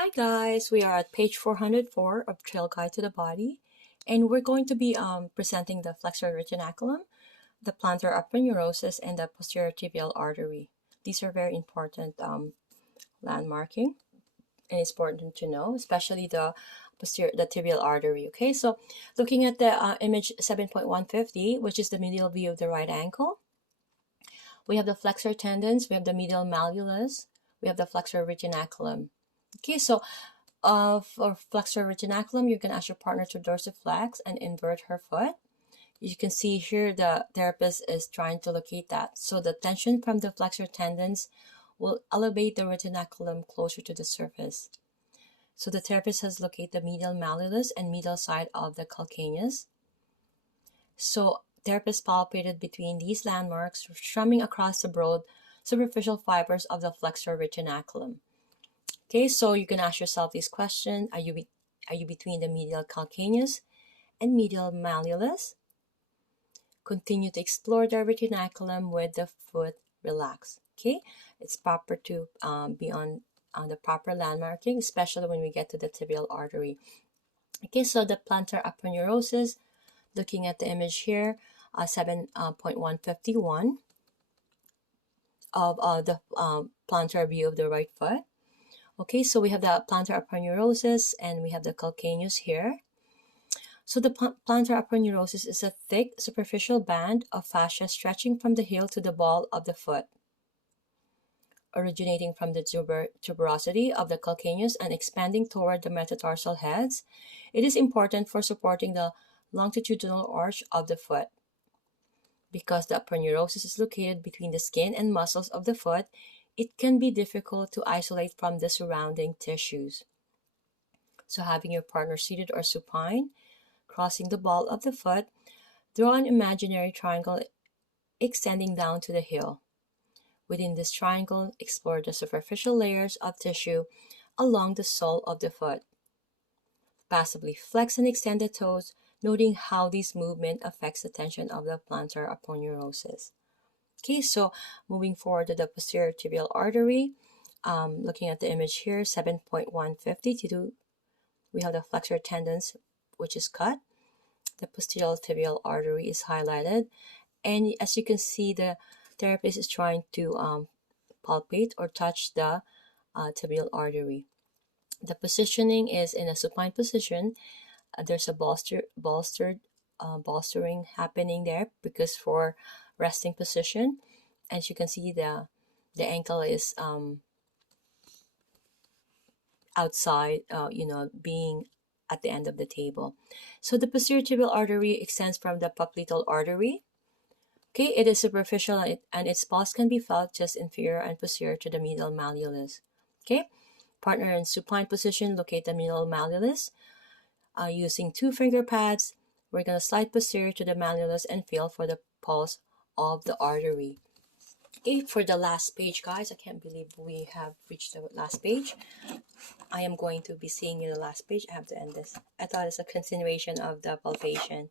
Hi guys, we are at page 404 of Trailguide to the Body, and we're going to be presenting the Flexor Retinaculum, the Plantar Neurosis, and the Posterior Tibial Artery. These are very important landmarking, and it's important to know, especially the tibial artery. Okay, so looking at the image 7.150, which is the medial view of the right ankle, we have the flexor tendons, we have the medial malleolus, we have the flexor retinaculum. Okay, so for flexor retinaculum, you can ask your partner to dorsiflex and invert her foot. You can see here the therapist is trying to locate that. So the tension from the flexor tendons will elevate the retinaculum closer to the surface. So the therapist has located the medial malleolus and medial side of the calcaneus. So therapist palpated between these landmarks, strumming across the broad superficial fibers of the flexor retinaculum. Okay, so you can ask yourself this question: Are you between the medial calcaneus and medial malleolus? Continue to explore the retinaculum with the foot relaxed. Okay, it's proper to be on the proper landmarking, especially when we get to the tibial artery. Okay, so the plantar aponeurosis, looking at the image here, 7.151 of the plantar view of the right foot. Okay, so we have the plantar aponeurosis and we have the calcaneus here. So the plantar aponeurosis is a thick superficial band of fascia stretching from the heel to the ball of the foot, originating from the tuberosity of the calcaneus and expanding toward the metatarsal heads. It is important for supporting the longitudinal arch of the foot. Because the aponeurosis is located between the skin and muscles of the foot, it can be difficult to isolate from the surrounding tissues. So having your partner seated or supine, crossing the ball of the foot, draw an imaginary triangle extending down to the heel. Within this triangle, explore the superficial layers of tissue along the sole of the foot. Passively flex and extend the toes, noting how this movement affects the tension of the plantar aponeurosis. Okay, so moving forward to the posterior tibial artery, looking at the image here, 7.152, we have the flexor tendons, which is cut. The posterior tibial artery is highlighted. And as you can see, the therapist is trying to palpate or touch the tibial artery. The positioning is in a supine position. There's a bolstering happening there because for resting position. As you can see, the ankle is outside, being at the end of the table. So the posterior tibial artery extends from the popliteal artery. Okay, it is superficial and its pulse can be felt just inferior and posterior to the medial malleolus. Okay, partner in supine position, locate the medial malleolus. Using 2 finger pads, we're going to slide posterior to the malleolus and feel for the pulse of the artery. Okay, for the last page, guys, I can't believe we have reached the last page. I am going to be seeing you the last page. I have to end this. I thought it's a continuation of the palpation.